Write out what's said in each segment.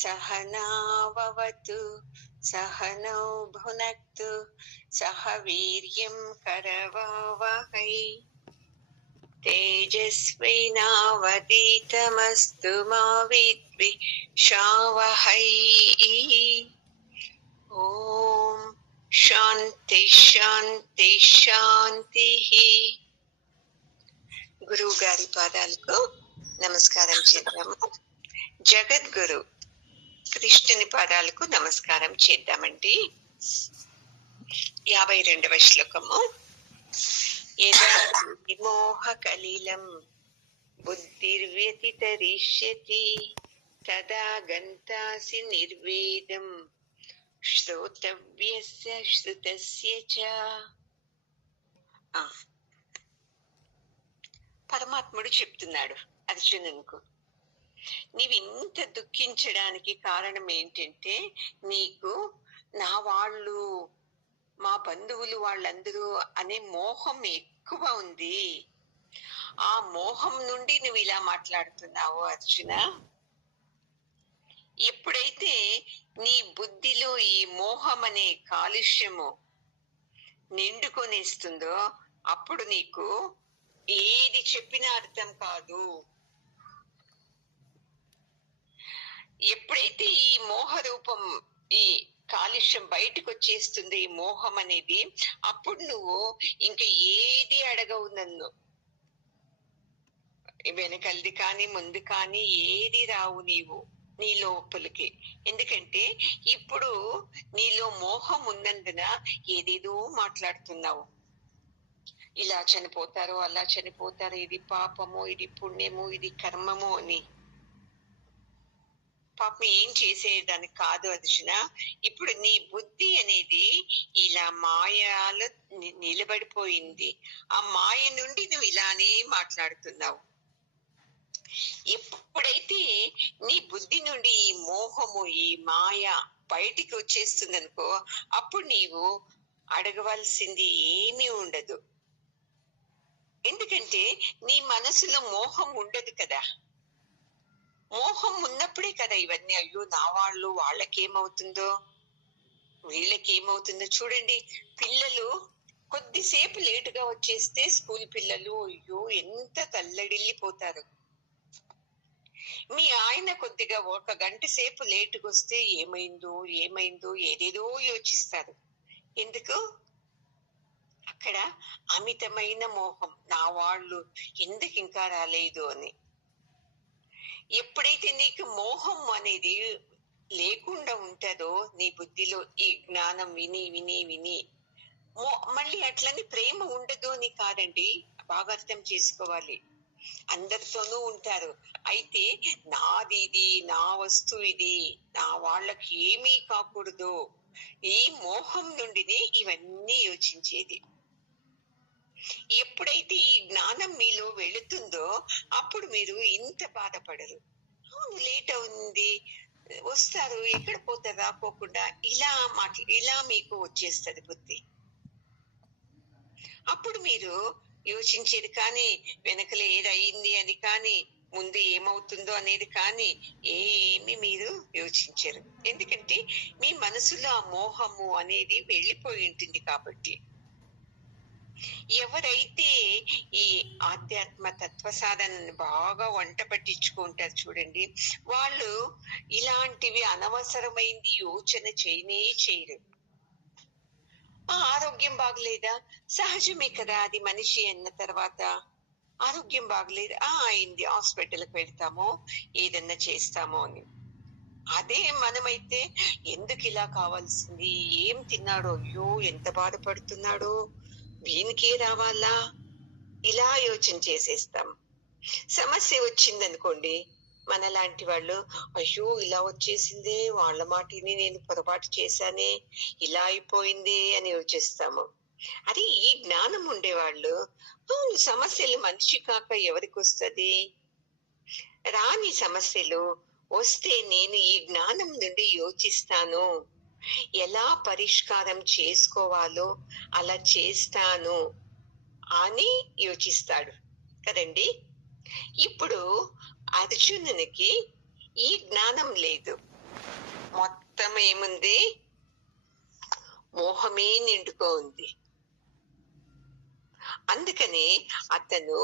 सहनाववतु सहनौ भुनक्तु सह वीर्यं करवावहै तेजस्विनावतीतमस्तु मा विद्विषावहै। ఓం శాంతి శాంతి శాంతి. గురువు గారి పాదాలకు నమస్కారం చేద్దాము. జగద్గురు కృష్ణుని పాదాలకు నమస్కారం చేద్దామండి. 52వ శ్లోకము. యదా విమోహ కలిలం బుద్ధిర్వ్యతితరిష్యతి తదా గంతాసి నిర్వేదం శ్రోతవ్యస్య శ్రుతస్య చ. పరమాత్ముడు చెప్తున్నాడు అర్జునునికి, నీవు ఇంత దుఃఖించడానికి కారణం ఏంటంటే నీకు నా వాళ్ళు, మా బంధువులు వాళ్ళందరూ అనే మోహం ఎక్కువ ఉంది. ఆ మోహం నుండి నువ్వు ఇలా మాట్లాడుతున్నావు అర్జున. ఎప్పుడైతే నీ బుద్ధిలో ఈ మోహం అనే కాలుష్యము నిండుకొనేస్తుందో అప్పుడు నీకు ఏది చెప్పినా అర్థం కాదు. ఎప్పుడైతే ఈ మోహ రూపం, ఈ కాలుష్యం బయటకు వచ్చేస్తుంది, ఈ మోహం అనేది, అప్పుడు నువ్వు ఇంకా ఏది అడగవు నన్ను. వెనకల్ది కానీ ముందు కానీ ఏది రావు నీవు నీ లోపలికి. ఎందుకంటే ఇప్పుడు నీలో మోహం ఉన్నందున ఏదేదో మాట్లాడుతున్నావు. ఇలా చనిపోతారు, అలా చనిపోతారు, ఇది పాపము, ఇది పుణ్యము, ఇది కర్మము అని. పాపం ఏం చేసేదానికి కాదు అర్జున. ఇప్పుడు నీ బుద్ధి అనేది ఇలా మాయలో నిలబడిపోయింది. ఆ మాయ నుండి నువ్వు ఇలానే మాట్లాడుతున్నావు. ఎప్పుడైతే నీ బుద్ధి నుండి ఈ మోహము, ఈ మాయ బయటికి వచ్చేస్తుందనుకో, అప్పుడు నీవు అడగవలసింది ఏమీ ఉండదు. ఎందుకంటే నీ మనసులో మోహం ఉండదు కదా. మోహం ఉన్నప్పుడే కదా ఇవన్నీ. అయ్యో నా వాళ్ళు, వాళ్ళకేమవుతుందో, వీళ్ళకేమవుతుందో. చూడండి, పిల్లలు కొద్దిసేపు లేటుగా వచ్చేస్తే స్కూల్ పిల్లలు అయ్యో ఎంత తల్లడిల్లిపోతారు. మీ ఆయన కొద్దిగా 1 గంట సేపు లేటుగా వస్తే ఏమైందో ఏమైందో ఏదేదో యోచిస్తారు. ఎందుకు? అక్కడ అమితమైన మోహం, నా వాళ్ళు ఎందుకు ఇంకా రాలేదు అని. ఎప్పుడైతే నీకు మోహం అనేది లేకుండా ఉంటుందో నీ బుద్ధిలో, ఈ జ్ఞానం విని విని విని మళ్ళీ అట్లని ప్రేమ ఉండదు అని కాదండి, బాగా అర్థం చేసుకోవాలి. అందరితోనూ ఉంటారు, అయితే నాది ఇది, నా వస్తువు ఇది, నా వాళ్ళకి ఏమీ కాకూడదు, ఈ మోహం నుండినే ఇవన్నీ యోచించేది. ఎప్పుడైతే ఈ జ్ఞానం మీలో వెళుతుందో అప్పుడు మీరు ఇంత బాధపడరు. అవును లేట్ అవుతుంది, వస్తారు, ఎక్కడ పోతారు రాకోకుండా, ఇలా మీకు వచ్చేస్తుంది బుద్ధి. అప్పుడు మీరు యోచించేది కానీ, వెనకలు ఏదయింది అని కానీ, ముందు ఏమవుతుందో అనేది కానీ ఏమి మీరు యోచించరు. ఎందుకంటే మీ మనసులో ఆ మోహము అనేది వెళ్ళిపోయి ఉంటుంది కాబట్టి. ఎవరైతే ఈ ఆధ్యాత్మ తత్వ సాధనని బాగా వంట పట్టించుకుంటారు చూడండి, వాళ్ళు ఇలాంటివి అనవసరమైంది యోచన చేయరు. ఆరోగ్యం బాగలేదా, సహజమే కదా, అది మనిషి అన్న తర్వాత. ఆరోగ్యం బాగలేదు, అయింది, హాస్పిటల్కి వెళ్తాము, ఏదన్నా చేస్తాము అని. అదే మనమైతే ఎందుకు ఇలా కావాల్సింది, ఏం తిన్నాడో, అయ్యో ఎంత బాధపడుతున్నాడో, వీనికే రావాలా, ఇలా యోచన చేసేస్తాం. సమస్య వచ్చిందనుకోండి, మనలాంటి వాళ్ళు అయ్యో ఇలా వచ్చేసిందే, వాళ్ళ మాటిని నేను పొరపాటు చేశానే, ఇలా అయిపోయింది అని యోచిస్తాము. అది ఈ జ్ఞానం ఉండేవాళ్ళు, అవును సమస్యలు మనిషి కాక ఎవరికి వస్తుంది, రాని సమస్యలు వస్తే నేను ఈ జ్ఞానం నుండి యోచిస్తాను, ఎలా పరిష్కారం చేసుకోవాలో అలా చేస్తాను అని యోచిస్తాడు కదండి. ఇప్పుడు అర్జునునికి ఈ జ్ఞానం లేదు. మొత్తం ఏముంది? మోహమే నిండుకో ఉంది. అందుకని అతను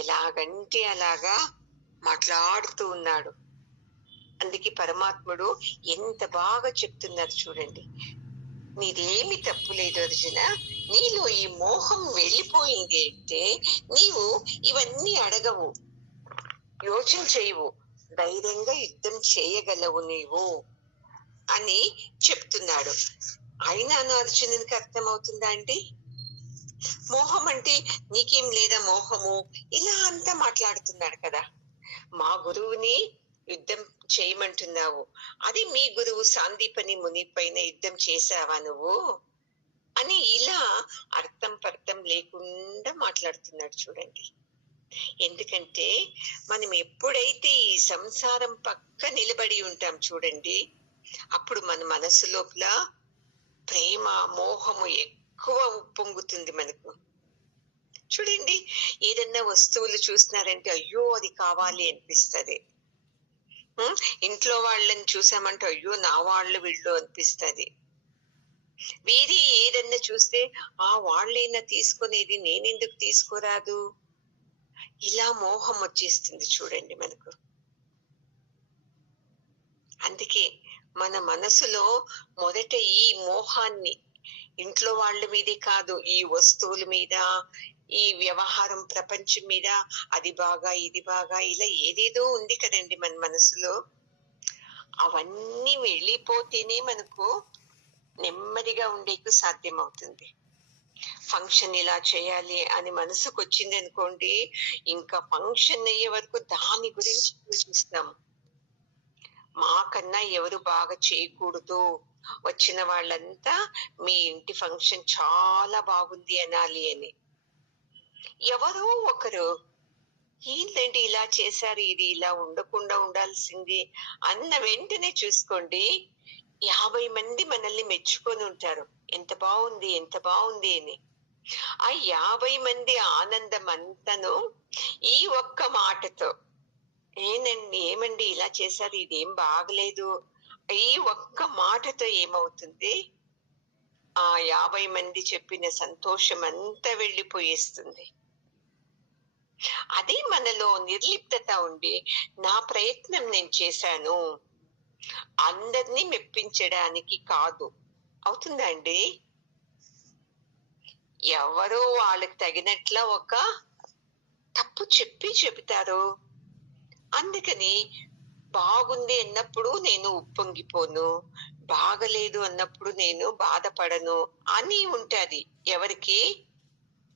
ఎలాగంటే అలాగా మాట్లాడుతూ ఉన్నాడు. అందుకే పరమాత్ముడు ఎంత బాగా చెప్తున్నారు చూడండి. నీదేమి తప్పు లేదు అర్జున, నీలో ఈ మోహం వెళ్ళిపోయింది అంటే నీవు ఇవన్నీ అడగవు, యోచన చేయవు, ధైర్యంగా యుద్ధం చేయగలవు నీవు అని చెప్తున్నాడు. అయినాను అర్జునునికి అర్థమవుతుందా అండి? మోహం అంటే నీకేం లేదా మోహము, ఇలా అంతా మాట్లాడుతున్నాడు కదా. మా గురువుని యుద్ధం చేయమంటున్నావు, అది మీ గురువు సాందీపని ముని పైన యుద్ధం చేశావా నువ్వు అని ఇలా అర్థం పర్థం లేకుండా మాట్లాడుతున్నాడు చూడండి. ఎందుకంటే మనం ఎప్పుడైతే ఈ సంసారం పక్క నిలబడి ఉంటాం చూడండి, అప్పుడు మన మనసు లోపల ప్రేమ మోహము ఎక్కువ ఉప్పొంగుతుంది మనకు. చూడండి, ఏదన్నా వస్తువులు చూసినారంటే అయ్యో అది కావాలి అనిపిస్తది. ఇంట్లో వాళ్ళని చూసామంటే అయ్యో నా వాళ్ళు వీళ్ళు అనిపిస్తది. వేరే ఏదన్నా చూస్తే వాళ్ళైనా తీసుకునేది, నేనెందుకు తీసుకోరాదు, ఇలా మోహం వచ్చేస్తుంది చూడండి మనకు. అందుకే మన మనసులో మొదట ఈ మోహాన్ని ఇంట్లో వాళ్ళ మీదే కాదు, ఈ వస్తువుల మీద, ఈ వ్యవహారం ప్రపంచం మీద, అది బాగా ఇది బాగా ఇలా ఏదేదో ఉంది కదండి మన మనసులో, అవన్నీ వెళ్ళిపోతేనే మనకు నెమ్మదిగా ఉండేకు సాధ్యమవుతుంది. ఫంక్షన్ ఇలా చేయాలి అని మనసుకు వచ్చింది అనుకోండి, ఇంకా ఫంక్షన్ అయ్యే వరకు దాని గురించి ఆలోచిస్తాం. మాకన్నా ఎవరు బాగా చేయకూడదు, వచ్చిన వాళ్ళంతా మీ ఇంటి ఫంక్షన్ చాలా బాగుంది అనాలి అని. ఎవరో ఒకరు ఏంటంటే ఇలా చేశారు, ఇది ఇలా ఉండకుండా ఉండాల్సింది అన్న వెంటనే చూసుకోండి 50 మంది మనల్ని మెచ్చుకొని ఉంటారు, ఎంత బాగుంది ఎంత బాగుంది అని. ఆ 50 మంది ఆనందం అంతను ఈ ఒక్క మాటతో, ఏమండి ఇలా చేశారు, ఇదేం బాగలేదు, ఈ ఒక్క మాటతో ఏమవుతుంది, ఆ 50 మంది చెప్పిన సంతోషం అంతా వెళ్ళిపోయేస్తుంది. అదే మనలో నిర్లిప్తత ఉండి, నా ప్రయత్నం నేను చేశాను, అందరినీ మెప్పించడానికి కాదు. అవుతుందా అండి? ఎవరో వాళ్ళకి తగినట్ల ఒక తప్పు చెబుతారు. అందుకని బాగుంది అన్నప్పుడు నేను ఉప్పొంగిపోను, బాగలేదు అన్నప్పుడు నేను బాధపడను అని ఉంటది ఎవరికి?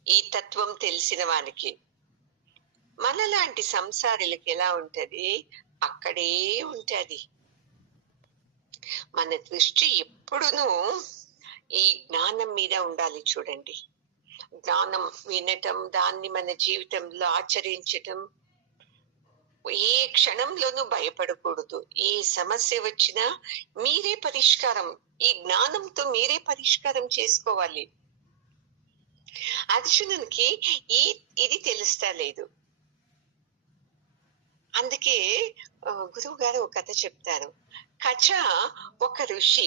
ఈ తత్వం తెలిసిన వానికి. మనలాంటి సంసారులకి ఎలా ఉంటది? అక్కడే ఉంటది. మన దృష్టి ఎప్పుడునూ ఈ జ్ఞానం మీద ఉండాలి చూడండి. జ్ఞానం వినటం, దాన్ని మన జీవితంలో ఆచరించటం. ఏ క్షణంలోనూ భయపడకూడదు. ఏ సమస్య వచ్చినా మీరే పరిష్కారం, ఈ జ్ఞానంతో మీరే పరిష్కారం చేసుకోవాలి. అర్జునునికి ఇది తెలుస్తా లేదు. అందుకే గురువు గారు ఒక కథ చెప్తారు. కచ ఒక ఋషి,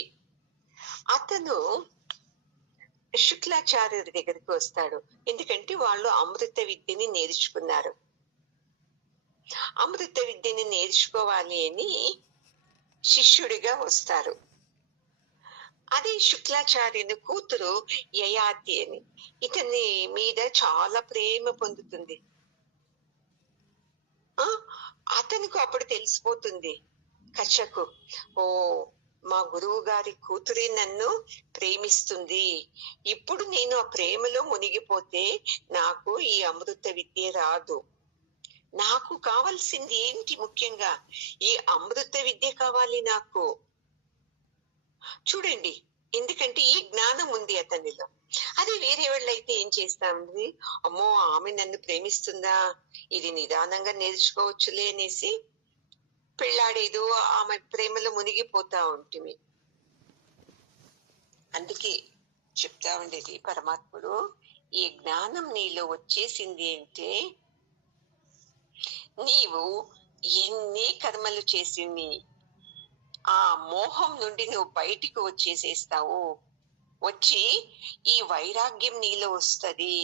అతను శుక్లాచార్యుడి దగ్గరికి వస్తాడు. ఎందుకంటే వాళ్ళు అమృత విద్యని నేర్చుకున్నారు. అమృత విద్యని నేర్చుకోవాలి అని శిష్యుడిగా వస్తారు. అదే శుక్లాచార్యుని కూతురు యయాతి అని, ఇతని మీద చాలా ప్రేమ పొందుతుంది. అతనికి అప్పుడు తెలిసిపోతుంది కచ్చకు, మా గురువు గారి కూతురే నన్ను ప్రేమిస్తుంది, ఇప్పుడు నేను ఆ ప్రేమలో మునిగిపోతే నాకు ఈ అమృత విద్య రాదు, నాకు కావాల్సింది ఏంటి? ముఖ్యంగా ఈ అమృత విద్య కావాలి నాకు. చూడండి, ఎందుకంటే ఈ జ్ఞానం ఉంది అతనిలో. అది వేరే వాళ్ళైతే ఏం చేస్తామండి, అమ్మో ఆమె నన్ను ప్రేమిస్తుందా, ఇది నిదానంగా నేర్చుకోవచ్చులే అనేసి పెళ్ళాడేదో ఆమె ప్రేమలో మునిగిపోతా ఉంటుంది. అందుకే చెప్తా ఉండేది పరమాత్ముడు, ఈ జ్ఞానం నీలో వచ్చేసింది అంటే నీవు ఎన్ని కర్మలు చేసింది ఆ మోహం నుండి నువ్వు బయటికి వచ్చేసేస్తావు. వచ్చి ఈ వైరాగ్యం నీలో వస్తది.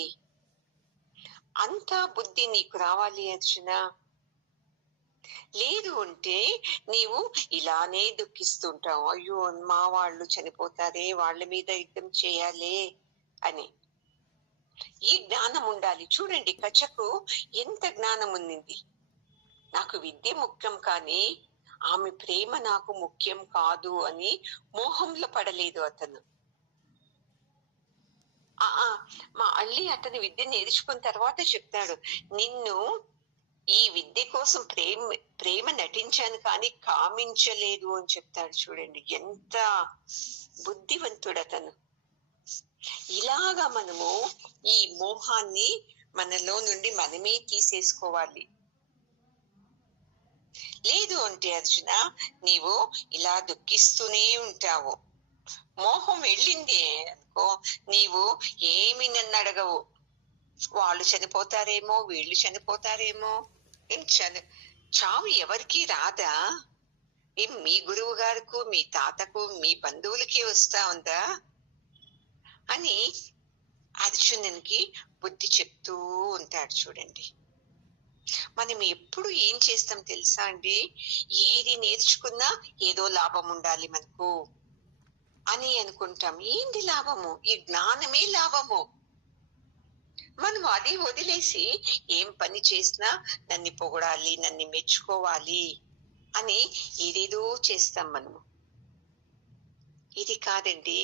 అంత బుద్ధి నీకు రావాలి అర్జున. లేదు అంటే నీవు ఇలానే దుఃఖిస్తుంటావు, అయ్యో మా వాళ్ళు చనిపోతారే, వాళ్ళ మీద యుద్ధం చేయాలి అని. ఈ జ్ఞానం ఉండాలి. చూడండి, కచ్చకు ఎంత జ్ఞానం ఉంది. నాకు విద్య ముఖ్యం కానీ ఆమె ప్రేమ నాకు ముఖ్యం కాదు అని మోహంలో పడలేదు అతను. మళ్ళీ అతని విద్య నేర్చుకున్న తర్వాత చెప్తాడు, నిన్ను ఈ విద్య కోసం ప్రేమ నటించాను కానీ కామించలేదు అని చెప్తాడు. చూడండి ఎంత బుద్ధివంతుడు అతను. ఇలాగా మనము ఈ మోహాన్ని మనలో నుండి మనమే తీసేసుకోవాలి. లేదు అంటే అర్జున నీవు ఇలా దుఃఖిస్తూనే ఉంటావు. మోహం వెళ్ళింది అనుకో, నీవు ఏమి నన్ను అడగవు. వాళ్ళు చనిపోతారేమో, వీళ్ళు చనిపోతారేమో. చావు ఎవరికి రాదా? మీ గురువు గారికి, మీ తాతకు, మీ బంధువులకి వస్తా ఉందా అని అర్జునునికి బుద్ధి చెప్తూ ఉంటాడు. చూడండి, మనం ఎప్పుడు ఏం చేస్తాం తెలుసా అండి, ఏది నేర్చుకున్నా ఏదో లాభం ఉండాలి మనకు అని అనుకుంటాం. ఏంటి లాభము? ఈ జ్ఞానమే లాభము. మనం అది వదిలేసి ఏం పని చేసినా నన్ను పొగడాలి, నన్ను మెచ్చుకోవాలి అని ఏదేదో చేస్తాం మనము. ఇది కాదండి.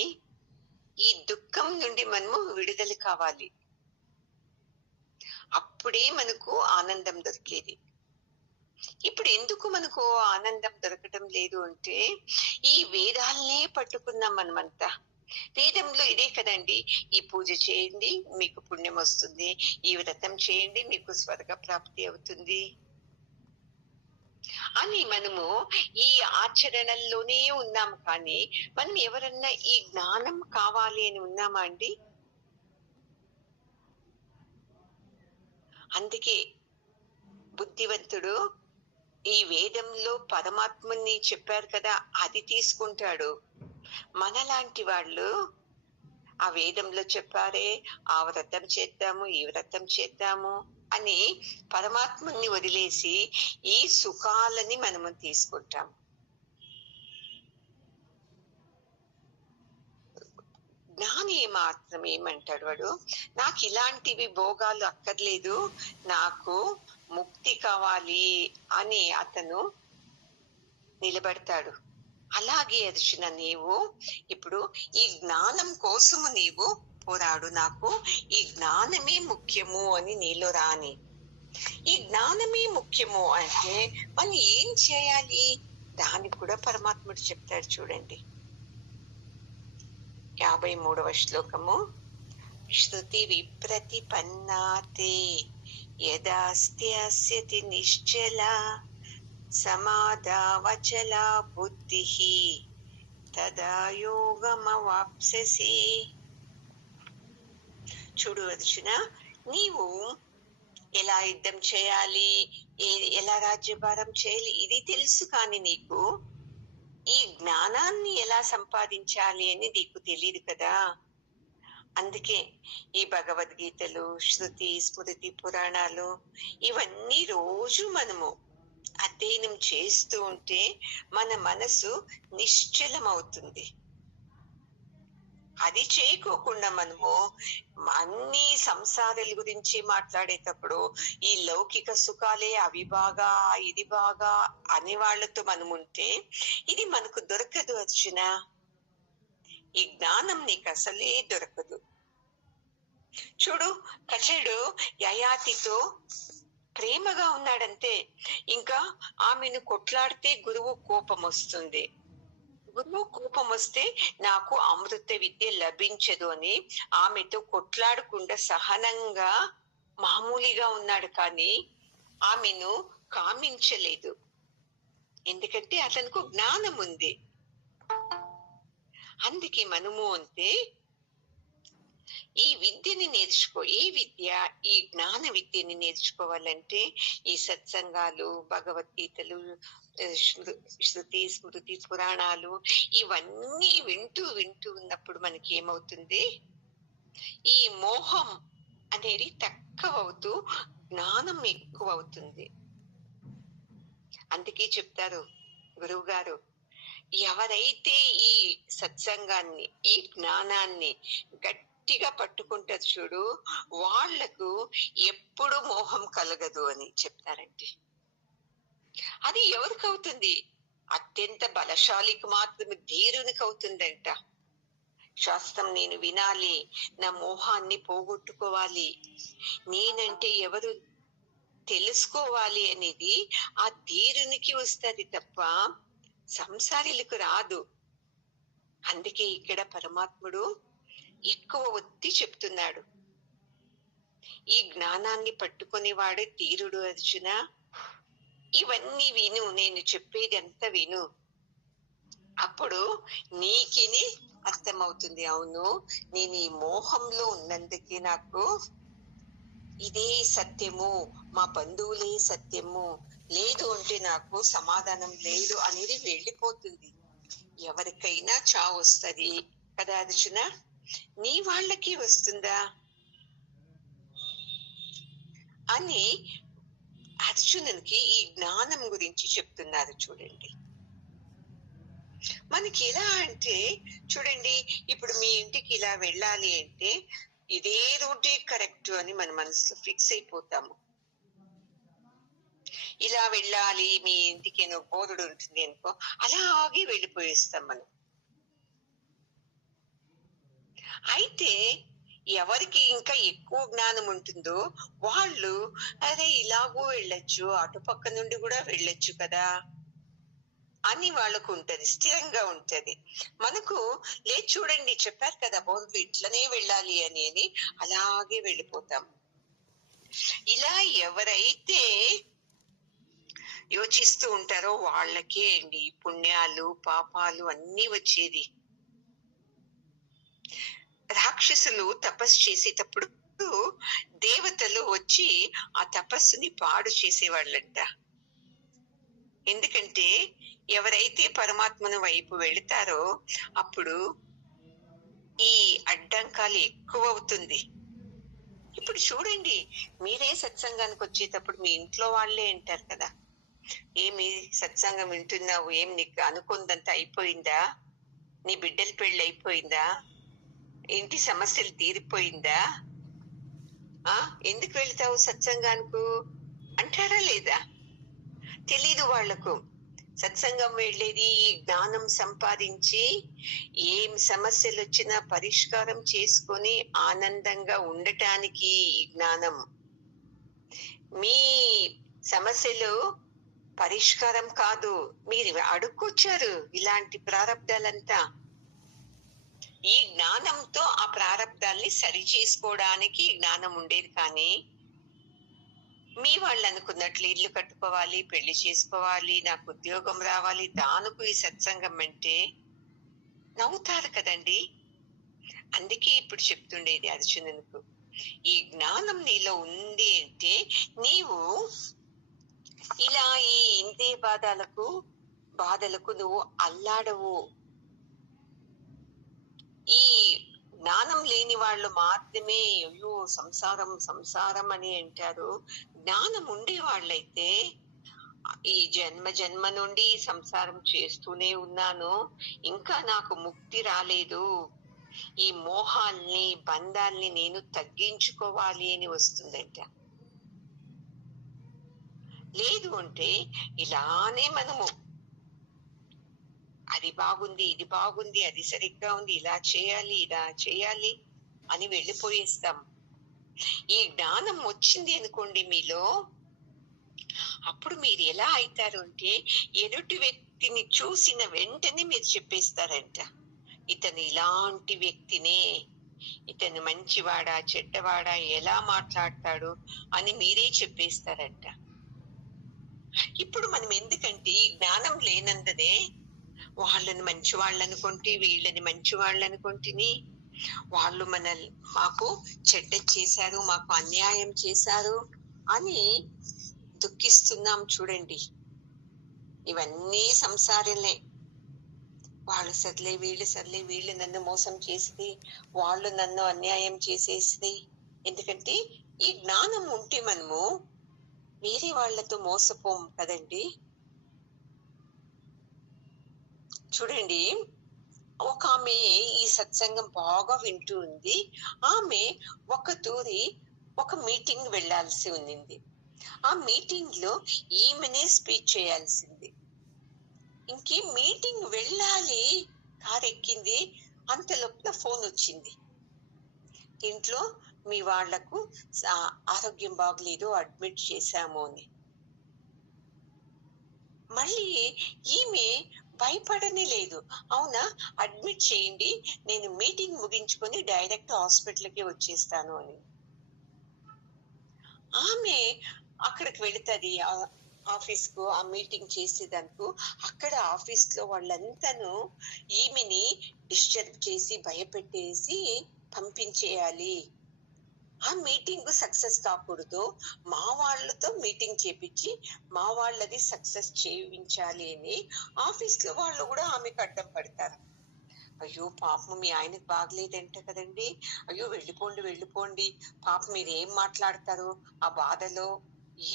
ఈ దుఃఖం నుండి మనము విడుదల కావాలి. అప్పుడే మనకు ఆనందం దొరికేది. ఇప్పుడు ఎందుకు మనకు ఆనందం దొరకటం లేదు అంటే, ఈ వేదాలనే పట్టుకున్నాం మనమంతా. వేదంలో ఇదే కదండి, ఈ పూజ చేయండి మీకు పుణ్యం వస్తుంది, ఈ వ్రతం చేయండి మీకు స్వర్గ ప్రాప్తి అవుతుంది అని మనము ఈ ఆచరణల్లోనే ఉన్నాం. కానీ మనం ఎవరన్నా ఈ జ్ఞానం కావాలి అని ఉన్నామా అండి? అందుకే బుద్ధివంతుడు ఈ వేదంలో పరమాత్మని చెప్పారు కదా, అది తీసుకుంటాడు. మనలాంటి వాళ్ళు ఆ వేదంలో చెప్పారే, ఆ వ్రతం చేద్దాము, ఈ వ్రతం చేద్దాము అని పరమాత్మని వదిలేసి ఈ సుఖాలని మనము తీసుకుంటాం. జ్ఞాని మాత్రం ఏమంటాడు వాడు, నాకు ఇలాంటివి భోగాలు అక్కర్లేదు, నాకు ముక్తి కావాలి అని అతను నిలబడతాడు. అలాగే అర్జున, నీవు ఇప్పుడు ఈ జ్ఞానం కోసము నీవు పోరాడు. నాకు ఈ జ్ఞానమే ముఖ్యము అని నీలో రాని. ఈ జ్ఞానమే ముఖ్యము అంటే మనం ఏం చేయాలి? దానికి కూడా పరమాత్ముడు చెప్తాడు. చూడండి, 53వ శ్లోకము. శృతి విప్రతిపన్నాతే యదాస్త్యస్యతి నిశ్చల సమాధావచలా బుద్ధిః తదా యోగమవాప్స్యసి. చూడు అర్జున, నీవు ఎలా యుద్ధం చేయాలి, ఎలా రాజ్యభారం చేయాలి ఇది తెలుసు, కానీ నీకు ఈ జ్ఞానాన్ని ఎలా సంపాదించాలి అని నీకు తెలియదు కదా. అందుకే ఈ భగవద్గీతలు, శృతి, స్మృతి, పురాణాలు ఇవన్నీ రోజు మనము అధ్యయనం చేస్తూ ఉంటే మన మనసు నిశ్చలమవుతుంది. అది చేయకోకుండా మనము అన్ని సంసారాల గురించి మాట్లాడేటప్పుడు ఈ లౌకిక సుఖాలే అవి బాగా ఇది బాగా అనే వాళ్ళతో మనం ఉంటే ఇది మనకు దొరకదు అర్జున. ఈ జ్ఞానం నీకు అసలే దొరకదు. చూడు, కచడు యయాతితో ప్రేమగా ఉన్నాడంతే, ఇంకా ఆమెను కొట్లాడితే గురువు కోపం వస్తుంది. గురువు కోపం వస్తే నాకు అమృత విద్య లభించదు అని ఆమెతో కొట్లాడకుండా సహనంగా మామూలుగా ఉన్నాడు, కానీ ఆమెను కామించలేదు. ఎందుకంటే అతనికి జ్ఞానం ఉంది. అందుకే మనము అంతే ఈ విద్యని ఏ విద్య, ఈ జ్ఞాన విద్యని నేర్చుకోవాలంటే ఈ సత్సంగాలు, భగవద్గీతలు, శృతి స్మృతి పురాణాలు ఇవన్నీ వింటూ వింటూ ఉన్నప్పుడు మనకి ఏమవుతుంది, ఈ మోహం అనేది తక్కువ అవుతూ జ్ఞానం ఎక్కువ అవుతుంది. అందుకే చెప్తారు గురువు గారు, ఎవరైతే ఈ సత్సంగాన్ని, ఈ జ్ఞానాన్ని గట్టిగా పట్టుకుంటారు చూడు, వాళ్లకు ఎప్పుడు మోహం కలగదు అని చెప్తారండి. అది ఎవరికి అవుతుంది? అత్యంత బలశాలికి మాత్రమే, ధీరునికి అవుతుందంట. శాస్త్రం నేను వినాలి, నా మోహాన్ని పోగొట్టుకోవాలి, నేనంటే ఎవరు తెలుసుకోవాలి అనేది ఆ ధీరునికి వస్తుంది తప్ప సంసారిలకు రాదు. అందుకే ఇక్కడ పరమాత్ముడు ఎక్కువ ఒత్తి చెప్తున్నాడు, ఈ జ్ఞానాన్ని పట్టుకునేవాడు ధీరుడు అర్జున. ఇవన్నీ విను, నేను చెప్పేది అంతా విను, అప్పుడు నీకిని అర్థమవుతుంది. అవును, నేను ఈ మోహంలో ఉన్నందుకే నాకు ఇదే సత్యము, మా బంధువులే సత్యము, లేదు అంటే నాకు సమాధానం లేదు అనేది వెళ్ళిపోతుంది. ఎవరికైనా చావు వస్తుంది కదా అర్జున, నీ వాళ్ళకి వస్తుందా అని అర్జునునికి ఈ జ్ఞానం గురించి చెప్తున్నారు. చూడండి, మనకి ఎలా అంటే, చూడండి, ఇప్పుడు మీ ఇంటికి ఇలా వెళ్ళాలి అంటే ఇదే రూటే కరెక్ట్ అని మన మనసులో ఫిక్స్ అయిపోతాము. ఇలా వెళ్ళాలి, మీ ఇంటికి ఏదో బోర్డు ఉంటుంది అనుకో, అలాగే వెళ్ళిపోయేస్తాం మనం. అయితే ఎవరికి ఇంకా ఎక్కువ జ్ఞానం ఉంటుందో వాళ్ళు, అరే ఇలాగూ వెళ్ళొచ్చు, అటుపక్క నుండి కూడా వెళ్ళొచ్చు కదా అని వాళ్ళకు ఉంటది, స్థిరంగా ఉంటది. మనకు లేదు, చూడండి చెప్పారు కదా బోర్డు ఇట్లనే వెళ్ళాలి అని అలాగే వెళ్ళిపోతాం. ఇలా ఎవరైతే యోచిస్తూ ఉంటారో వాళ్ళకే అండి పుణ్యాలు పాపాలు అన్ని వచ్చేది. రాక్షసులు తపస్సు చేసేటప్పుడు దేవతలు వచ్చి ఆ తపస్సుని పాడు చేసేవాళ్ళంట. ఎందుకంటే ఎవరైతే పరమాత్మను వైపు వెళతారో అప్పుడు ఈ అడ్డంకాలు ఎక్కువ అవుతుంది. ఇప్పుడు చూడండి, మీరే సత్సంగానికి వచ్చేటప్పుడు మీ ఇంట్లో వాళ్ళే అంటారు కదా, ఏమి సత్సంగం వింటున్నావు, ఏం నీకు అనుకుందంతా అయిపోయిందా, నీ బిడ్డల పెళ్ళి అయిపోయిందా, ఇంటి సమస్యలు తీరిపోయిందా, ఎందుకు వెళ్తావు సత్సంగానికి అంటారా లేదా? తెలీదు వాళ్లకు. సత్సంగం వెళ్ళేది ఈ జ్ఞానం సంపాదించి ఏం సమస్యలు వచ్చినా పరిష్కారం చేసుకొని ఆనందంగా ఉండటానికి ఈ జ్ఞానం. మీ సమస్యలు పరిష్కారం కాదు, మీరు అడుక్కొచ్చారు ఇలాంటి ప్రారంధాలంతా. ఈ జ్ఞానంతో ఆ ప్రారంధాల్ని సరి చేసుకోవడానికి జ్ఞానం ఉండేది. కానీ మీ వాళ్ళు అనుకున్నట్లు ఇల్లు కట్టుకోవాలి, పెళ్లి చేసుకోవాలి, నాకు ఉద్యోగం రావాలి, దానికి ఈ సత్సంగం అంటే నవ్వుతారు కదండి. అందుకే ఇప్పుడు చెప్తుండేది అర్జునునికి, ఈ జ్ఞానం నీలో ఉంది అంటే నీవు ఇలా ఈ ఇంద్రియ బాధలకు నువ్వు అల్లాడవు. ఈ జ్ఞానం లేని వాళ్ళు మాత్రమే అయ్యో సంసారం సంసారం అని అంటారు. జ్ఞానం ఉండే వాళ్ళైతే ఈ జన్మ నుండి సంసారం చేస్తూనే ఉన్నాను, ఇంకా నాకు ముక్తి రాలేదు, ఈ మోహాల్ని బంధాల్ని నేను తగ్గించుకోవాలి అని వస్తుందంట. లేదు అంటే ఇలానే మనము అది బాగుంది, ఇది బాగుంది, అది సరిగ్గా ఉంది, ఇలా చేయాలి అని వెళ్ళిపోయేస్తాం. ఈ జ్ఞానం వచ్చింది అనుకోండి మీలో, అప్పుడు మీరు ఎలా అవుతారు అంటే ఎదుటి వ్యక్తిని చూసిన వెంటనే మీరు చెప్పేస్తారంట, ఇతను ఇలాంటి వ్యక్తినే, ఇతను మంచివాడా చెడ్డవాడా, ఎలా మాట్లాడతాడు అని మీరే చెప్పేస్తారంట. ఇప్పుడు మనం ఎందుకంటే ఈ జ్ఞానం లేనందునే వాళ్ళని మంచి వాళ్ళు అనుకుంటే, వీళ్ళని మంచి వాళ్ళు అనుకుంటుని, వాళ్ళు మాకు చెడ్డ చేశారు, మాకు అన్యాయం చేశారు అని దుఃఖిస్తున్నాం చూడండి. ఇవన్నీ సంసారాలే. వాళ్ళు సర్లే, వీళ్ళు నన్ను మోసం చేసి, వాళ్ళు నన్ను అన్యాయం చేసేసి. ఎందుకంటే ఈ జ్ఞానం ఉంటే మనము వేరే వాళ్ళతో మోసపోం కదండి. చూడండి, ఒక ఆమె ఈ సత్సంగం బాగా వింటూ ఉంది. ఆమె ఒక తూరి ఒక మీటింగ్ వెళ్లాల్సి ఉంది. ఆ మీటింగ్ లో ఈమెనే స్పీచ్ చేయాల్సింది. ఇంకే మీటింగ్ వెళ్ళాలి, కారు ఎక్కింది, అంతలోపల ఫోన్ వచ్చింది. ఇంట్లో మీ వాళ్లకు ఆరోగ్యం బాగలేదు, అడ్మిట్ చేశాము అని. మళ్ళీ ఈమె భయపడనే లేదు. అవునా, అడ్మిట్ చేయండి, నేను మీటింగ్ ముగించుకొని డైరెక్ట్ హాస్పిటల్కి వచ్చేస్తాను అని. ఆమె అక్కడికి వెళుతుంది, ఆఫీస్ కు, ఆ మీటింగ్ చేసేదానికి. అక్కడ ఆఫీస్ లో వాళ్ళంతాను ఈమెని డిస్టర్బ్ చేసి భయపెట్టేసి పంపించేయాలి. ఆ మీటింగ్ సక్సెస్ కాకూడదు, మా వాళ్ళతో మీటింగ్ చేపించి మా వాళ్ళది సక్సెస్ చేయించాలి అని ఆఫీస్ లో వాళ్ళు కూడా ఆమెకు అడ్డం పడతారు. అయ్యో పాపం, మీ ఆయనకు బాగలేదంట కదండి, అయ్యో వెళ్ళిపోండి, పాపం మీరు ఏం మాట్లాడతారు ఆ బాధలో,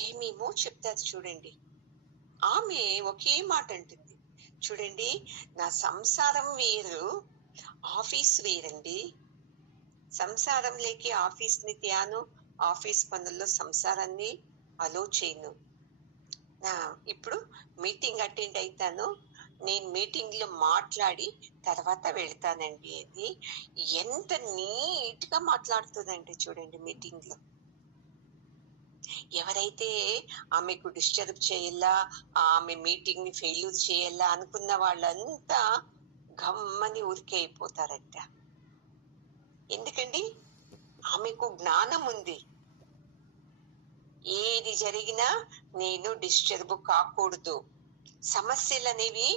ఏమేమో చెప్తారు చూడండి. ఆమె ఒకే మాట అంటుంది, చూడండి, నా సంసారం వేరు, ఆఫీస్ వేరండి. సంసారం లేకి ఆఫీస్ ని త్యాను, ఆఫీస్ పనుల్లో సంసారాన్ని అలో చేయను. ఇప్పుడు మీటింగ్ అటెండ్ అవుతాను, నేను మీటింగ్ లో మాట్లాడి తర్వాత వెళ్తానండి. అది ఎంత నీట్ గా మాట్లాడుతుందండి చూడండి. మీటింగ్ లో ఎవరైతే ఆమెకు డిస్టర్బ్ చేయాలా, ఆమె మీటింగ్ ని ఫెయిల్యూర్ చేయాలా అనుకున్న వాళ్ళంతా గమ్మని ఊరికే అయిపోతారంట. ఎందుకండి, ఆమెకు జ్ఞానం ఉంది. ఏది జరిగినా నేను డిస్టర్బ్ కాకూడదు. సమస్యలు అనేవి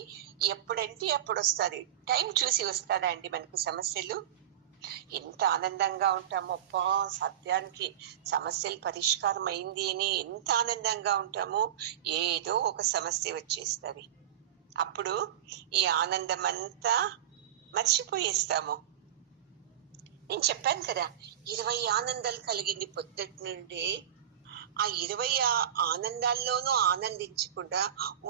ఎప్పుడంటే అప్పుడు వస్తుంది, టైం చూసి వస్తాదా అండి మనకు సమస్యలు? ఎంత ఆనందంగా ఉంటామో, అబ్బా సత్యానికి సమస్యలు పరిష్కారం అయింది అని ఎంత ఆనందంగా ఉంటామో, ఏదో ఒక సమస్య వచ్చేస్తుంది. అప్పుడు ఈ ఆనందం అంతా మర్చిపోయేస్తాము. నేను చెప్పాను కదా, 20 ఆనందాలు కలిగింది పొద్దుటి నుండి. ఆ 20 ఆనందాల్లోనూ ఆనందించకుండా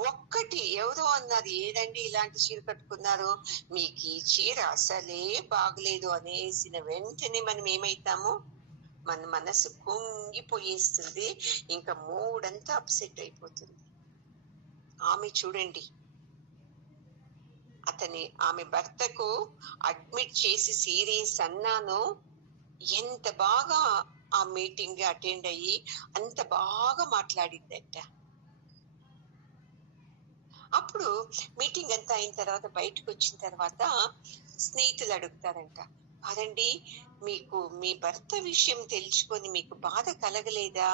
ఒక్కటి ఎవరో అన్నారు, ఏదండి ఇలాంటి చీర కట్టుకున్నారు, మీకు ఈ చీర అసలే బాగలేదు అనేసిన వెంటనే మనం ఏమైతాము, మన మనసు కుంగిపోయేస్తుంది, ఇంకా మూడంతా అప్సెట్ అయిపోతుంది. ఆమె చూడండి, ఆమె భర్తకు అడ్మిట్ చేసి సీరియస్ అన్నాను, ఎంత బాగా ఆ మీటింగ్ అటెండ్ అయ్యి అంత బాగా మాట్లాడిందంట. అప్పుడు మీటింగ్ అంతా అయిన తర్వాత బయటకు వచ్చిన తర్వాత స్నేహితులు అడుగుతారంట, అదండి మీకు మీ భర్త విషయం తెలుసుకొని మీకు బాధ కలగలేదా,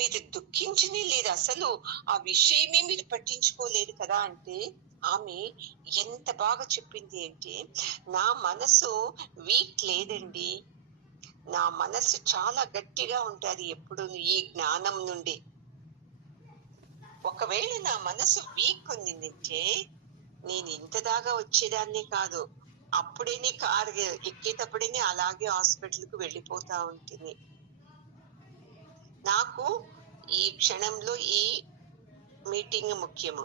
మీరు దుఃఖించనే లేదు, అసలు ఆ విషయమే మీరు పట్టించుకోలేదు కదా అంటే, ఆమె ఎంత బాగా చెప్పింది అంటే, నా మనసు వీక్ లేదండి, నా మనసు చాలా గట్టిగా ఉంటది ఎప్పుడు ఈ జ్ఞానం నుండి. ఒకవేళ నా మనసు వీక్ ఉండిందంటే నేను ఇంత దాకా వచ్చేదాన్ని కాదు, అప్పుడేనే కారు ఎక్కేటప్పుడేనే అలాగే హాస్పిటల్ కు వెళ్ళిపోతా ఉంటుంది. నాకు ఈ క్షణంలో ఈ మీటింగ్ ముఖ్యము,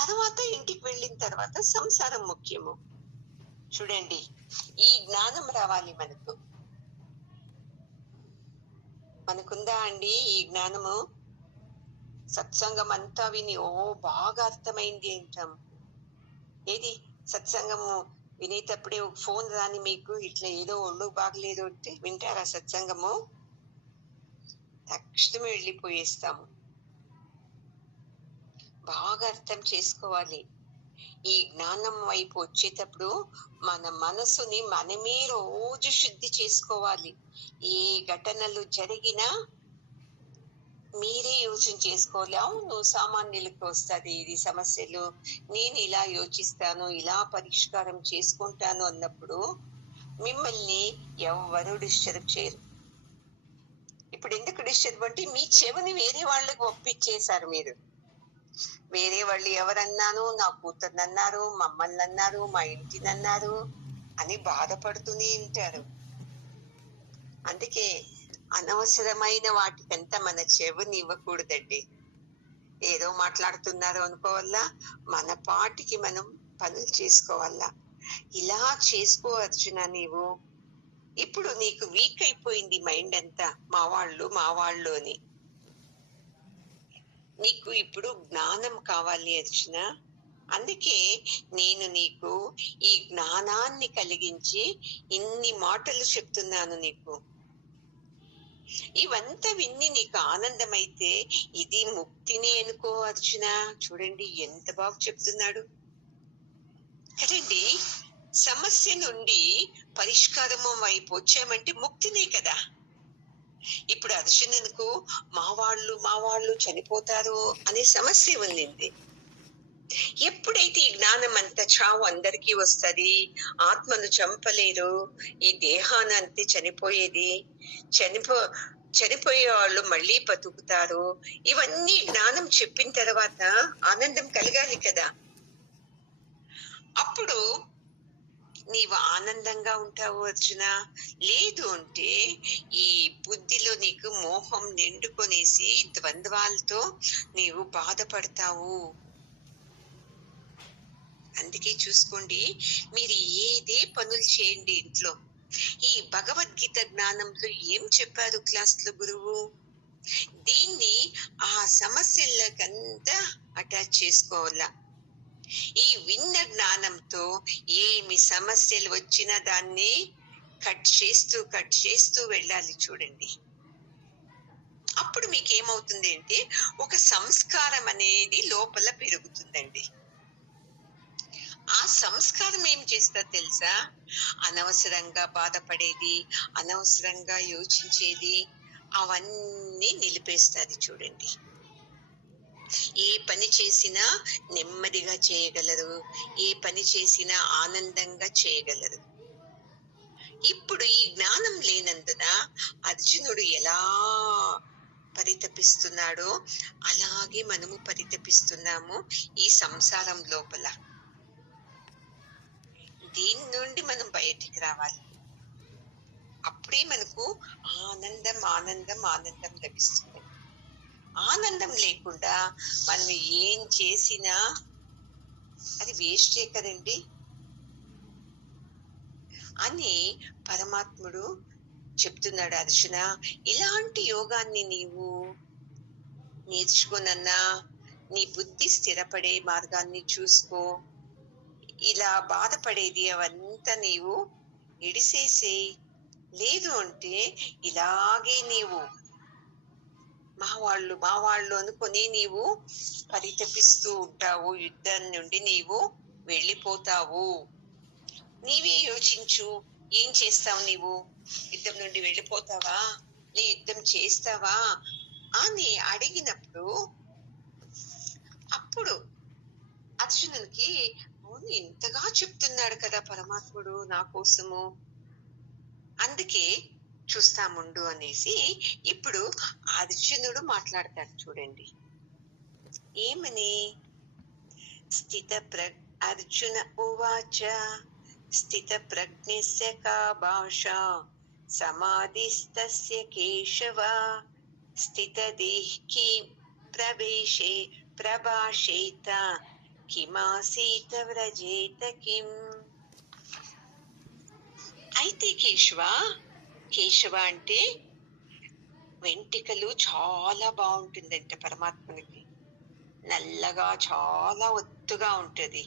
తర్వాత ఇంటికి వెళ్ళిన తర్వాత సంసారం ముఖ్యము. చూడండి, ఈ జ్ఞానం రావాలి మనకుందా అండి ఈ జ్ఞానము? సత్సంగం అంతా విని ఓ బాగా అర్థమైంది అంటాం. ఏది సత్సంగము వినేటప్పుడే ఒక ఫోన్ రాని మీకు, ఇట్లా ఏదో ఒళ్ళు బాగలేదు అంటే వింటారా సత్సంగము? తక్షణమే వెళ్ళిపోయేస్తాము. బాగా అర్థం చేసుకోవాలి. ఈ జ్ఞానం వైపు వచ్చేటప్పుడు మన మనసుని మనమే రోజు శుద్ధి చేసుకోవాలి. ఏ ఘటనలు జరిగినా మీరే యోచన చేసుకోవాలి. అవును, సామాన్యులకు వస్తుంది ఇది సమస్యలు, నేను ఇలా యోచిస్తాను, ఇలా పరిష్కారం చేసుకుంటాను అన్నప్పుడు మిమ్మల్ని ఎవ్వరూ డిస్టర్బ్ చేయరు. ఇప్పుడు ఎందుకు డిస్టర్బ్ అంటే మీ చెవిని వేరే వాళ్ళకి ఒప్పించేశారు మీరు. వేరే వాళ్ళు ఎవరన్నాను, నా కూతుర్ని అన్నారు, మమ్మల్ని అన్నారు, మా ఇంటిని అన్నారు అని బాధపడుతూనే ఉంటారు. అందుకే అనవసరమైన వాటికంతా మన చెవిని ఇవ్వకూడదండి. ఏదో మాట్లాడుతున్నారు అనుకోవాలా, మన పాటికి మనం పనులు చేసుకోవాలా. ఇలా చేసుకో అర్జున నీవు. ఇప్పుడు నీకు వీక్ అయిపోయింది మైండ్ అంతా, మా వాళ్ళు అని. నీకు ఇప్పుడు జ్ఞానం కావాలి అర్జున. అందుకే నేను నీకు ఈ జ్ఞానాన్ని కలిగించి ఇన్ని మాటలు చెప్తున్నాను నీకు. ఇవంతా విన్ని నీకు ఆనందమైతే ఇది ముక్తిని అనుకో అర్జున. చూడండి ఎంత బాగా చెప్తున్నాడు కదండి. సమస్య నుండి పరిష్కారము వైపు వచ్చామంటే ముక్తినే కదా. ఇప్పుడు అర్జునునికి మా వాళ్ళు చనిపోతారు అనే సమస్య ఉంది. ఎప్పుడైతే ఈ జ్ఞానం అంతా చావు అందరికీ వస్తుంది, ఆత్మను చంపలేరు, ఈ దేహాన్ని అంతే చనిపోయేది, చనిపోయే వాళ్ళు మళ్ళీ బతుకుతారు, ఇవన్నీ జ్ఞానం చెప్పిన తర్వాత ఆనందం కలగాలి కదా. అప్పుడు నీవు ఆనందంగా ఉంటావు అర్జున. లేదు అంటే ఈ బుద్ధిలో నీకు మోహం నిండుకొనేసి ద్వంద్వాలతో నీవు బాధపడతావు. అందుకే చూసుకోండి, మీరు ఏదే పనులు చేయండి ఇంట్లో, ఈ భగవద్గీత జ్ఞానంలో ఏం చెప్పారు క్లాస్ లో గురువు, దీన్ని ఆ సమస్యలకంతా అటాచ్ చేసుకోవాలా. ఈ విన్న జ్ఞానంతో ఏమి సమస్యలు వచ్చినా దాన్ని కట్ చేస్తూ వెళ్ళాలి. చూడండి, అప్పుడు మీకు ఏమవుతుంది అంటే ఒక సంస్కారం అనేది లోపల పెరుగుతుందండి. ఆ సంస్కారం ఏం చేస్తా తెలుసా, అనవసరంగా బాధపడేది, అనవసరంగా యోచించేది అవన్నీ నిలిపేస్తుంది. చూడండి, ఏ పని చేసినా నెమ్మదిగా చేయగలరు, ఏ పని చేసినా ఆనందంగా చేయగలరు. ఇప్పుడు ఈ జ్ఞానం లేనందున అర్జునుడు ఎలా పరితపిస్తున్నాడో అలాగే మనము పరితపిస్తున్నాము ఈ సంసారం లోపల. దీని నుండి మనం బయటికి రావాలి. అప్పుడే మనకు ఆనందం లభిస్తుంది. ఆనందం లేకుండా మనం ఏం చేసినా అది వేస్టే కదండి అని పరమాత్ముడు చెప్తున్నాడు. అర్జున, ఇలాంటి యోగాన్ని నీవు నేర్చుకోనన్నా నీ బుద్ధి స్థిరపడే మార్గాన్ని చూసుకో. ఇలా బాధపడేది అవంతా నీవు ఇడిసేసే. లేదు అంటే ఇలాగే నీవు మా వాళ్ళు అనుకొని నీవు పరితపిస్తూ ఉంటావు. యుద్ధం నుండి నీవు వెళ్ళిపోతావు. నీవే యోచించు, ఏం చేస్తావు నీవు? యుద్ధం నుండి వెళ్ళిపోతావా, యుద్ధం చేస్తావా అని అడిగినప్పుడు అప్పుడు అర్జునునికి ఇంతగా చెప్తున్నాడు కదా పరమాత్ముడు నా కోసము, అందుకే చూస్తాముండు అనేసి ఇప్పుడు అర్జునుడు మాట్లాడతాడు. చూడండి ఏమని, అర్జున ఉవాచ స్థిత ప్రజ్ఞస్య కా భాషా సమాధిస్తస్య కేశవ స్థితదేహి ప్రభాషేత కిమాసీత వ్రజేత కిం. అయితే కేశవ అంటే వెంట్రుకలు చాలా బాగుంటుందంట పరమాత్మనికి. నల్లగా చాలా ఒత్తుగా ఉంటది,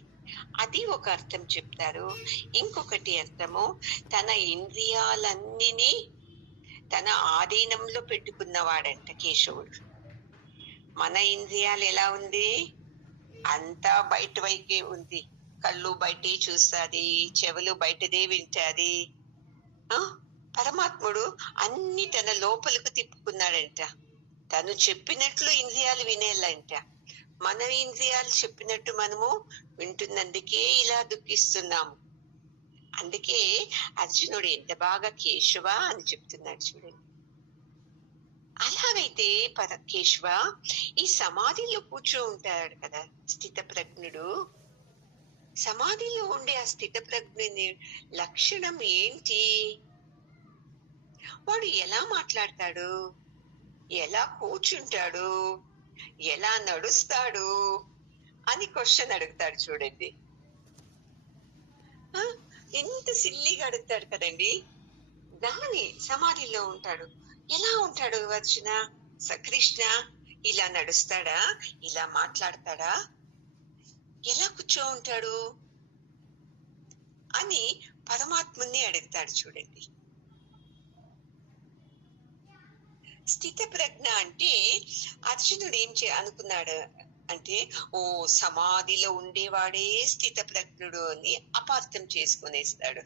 అది ఒక అర్థం చెప్తారు. ఇంకొకటి అర్థము, తన ఇంద్రియాలన్నీ తన ఆధీనంలో పెట్టుకున్నవాడంట కేశవుడు. మన ఇంద్రియాలు ఎలా ఉంది, అంతా బయట వైపే ఉంది. కళ్ళు బయటే చూస్తాది, చెవులు బయటదే వింటాది. పరమాత్ముడు అన్ని తన లోపలకు తిప్పుకున్నాడంట. తను చెప్పినట్లు ఇంద్రియాలు వినేళ్ళంట. మన ఇంద్రియాలు చెప్పినట్టు మనము వింటున్నందుకే ఇలా దుఃఖిస్తున్నాము. అందుకే అర్జునుడు ఎంత బాగా కేశవ అని చెప్తున్నాడు చూడండి. అలాగైతే కేశవ ఈ సమాధిలో కూర్చో ఉంటాడు కదా స్థిత ప్రజ్ఞుడు. సమాధిలో ఉండే ఆ స్థిత ప్రజ్ఞుని లక్షణం ఏంటి? వాడు ఎలా మాట్లాడతాడు, ఎలా కూర్చుంటాడు, ఎలా నడుస్తాడు అని క్వశ్చన్ అడుగుతాడు చూడండి. ఎంత సిల్లిగా అడుగుతాడు కదండి. దాని సమాధిలో ఉంటాడు. ఎలా ఉంటాడు అర్జున, కృష్ణ? ఇలా నడుస్తాడా, ఇలా మాట్లాడతాడా, ఎలా కూర్చో ఉంటాడు అని పరమాత్మని అడుగుతాడు చూడండి. స్థిత ప్రజ్ఞ అంటే అర్జునుడు ఏం అనుకున్నాడు అంటే, ఓ సమాధిలో ఉండేవాడే స్థిత ప్రజ్ఞుడు అని అపార్థం చేసుకునేస్తాడు.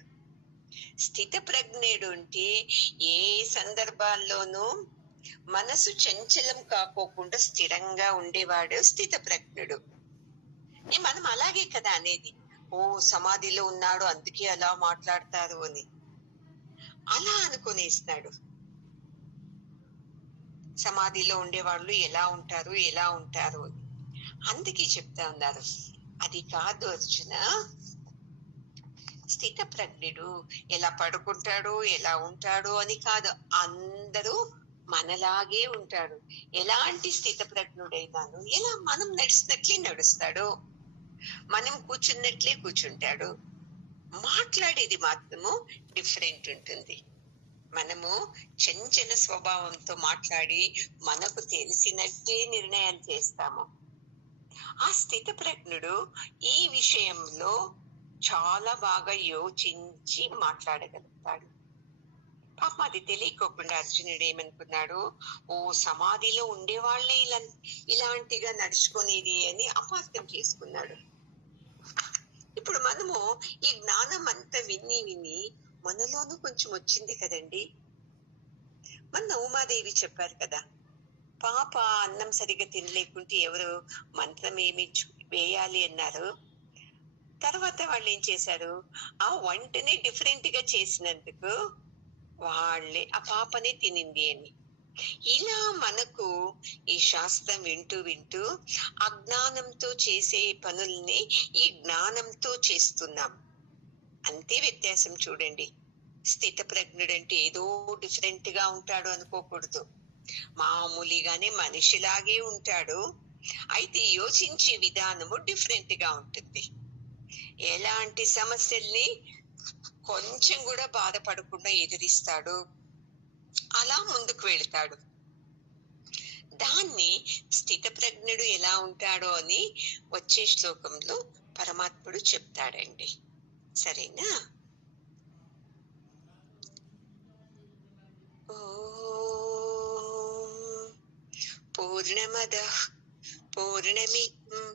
స్థిత ప్రజ్ఞుడు అంటే ఏ సందర్భాల్లోనూ మనసు చంచలం కాకోకుండా స్థిరంగా ఉండేవాడు స్థిత ప్రజ్ఞుడు. మనం అలాగే కదా అనేది, ఓ సమాధిలో ఉన్నాడు అందుకే అలా మాట్లాడతారు అని అలా అనుకునేస్తాడు. సమాధిలో ఉండేవాళ్ళు ఎలా ఉంటారు ఎలా ఉంటారు అని. అందుకే చెప్తా ఉన్నారు, అది కాదు అర్జున. స్థిత ప్రజ్ఞుడు ఎలా పడుకుంటాడు ఎలా ఉంటాడు అని కాదు, అందరూ మనలాగే ఉంటాడు. ఎలాంటి స్థిత ప్రజ్ఞుడైనాను ఎలా మనం నడిచినట్లే నడుస్తాడు, మనం కూర్చున్నట్లే కూర్చుంటాడు. మాట్లాడేది మాత్రము డిఫరెంట్ ఉంటుంది. మనము చంచల స్వభావంతో మాట్లాడి మనకు తెలిసినట్టే నిర్ణయాలు చేస్తాము. ఆ స్థిత ప్రజ్ఞుడు ఈ విషయంలో చాలా బాగా యోచించి మాట్లాడగలుగుతాడు. పాప అది తెలియకోకుండా అర్జునుడు ఏమనుకున్నాడు, ఓ సమాధిలో ఉండేవాళ్లే ఇలాంటిగా నడుచుకునేది అని అపార్థం చేసుకున్నాడు. ఇప్పుడు మనము ఈ జ్ఞానం అంతా విని విని మనలోనూ కొంచెం వచ్చింది కదండి. మన ఉమాదేవి చెప్పారు కదా, పాప అన్నం సరిగ్గా తినలేకుంటే ఎవరు మంత్రం ఏమి వేయాలి అన్నారు. తర్వాత వాళ్ళు ఏం చేశారు, ఆ వంటనే డిఫరెంట్ గా చేసినందుకు వాళ్ళే ఆ పాపనే తినింది అని. ఇలా మనకు ఈ శాస్త్రం వింటూ వింటూ అజ్ఞానంతో చేసే పనుల్ని ఈ జ్ఞానంతో చేస్తున్నాం. అంతే వ్యత్యాసం చూడండి. స్థిత ప్రజ్ఞుడంటే ఏదో డిఫరెంట్ గా ఉంటాడు అనుకోకూడదు. మామూలుగానే మనిషిలాగే ఉంటాడు, అయితే యోచించే విధానము డిఫరెంట్ గా ఉంటుంది. ఎలాంటి సమస్యల్ని కొంచెం కూడా బాధపడకుండా ఎదురిస్తాడు, అలా ముందుకు వెళ్తాడు. దాన్ని స్థిత ప్రజ్ఞుడు ఎలా ఉంటాడో అని వచ్చే శ్లోకంలో పరమాత్ముడు చెప్తాడండి. సరేనా? పూర్ణమదః పూర్ణమిదం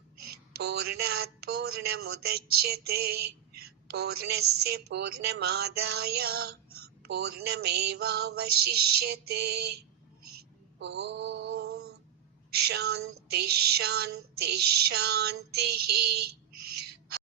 పూర్ణాత్ పూర్ణముదచ్యతే పూర్ణస్య పూర్ణమాదాయ పూర్ణమేవావశిష్యతే. ఓం శాంతి శాంతి శాంతి.